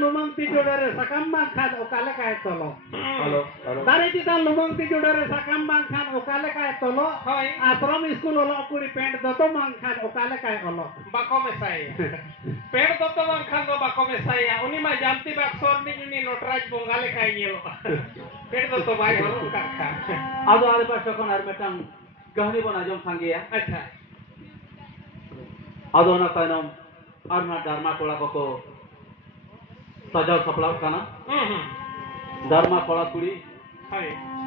lumang tijodare sakambang khan okale kay tolo. Halo, halo. Dari kita lumang tijodare sakambang khan okale kay tolo. Ashram school olo kuri pent doto mang khan okale kay olo. Bako mesai. Pent doto mang khan do bako mesai. Uni ma janti baksor ni ini notraj bongale kay nyelo. Pent doto bai olo kakha. Ado ale pas tokon ar metang kahani bon ajom sangiya. Acha. Ado na tainom ar na dharma kola koko sajau saplao kana. Dharma kola kuri Hai.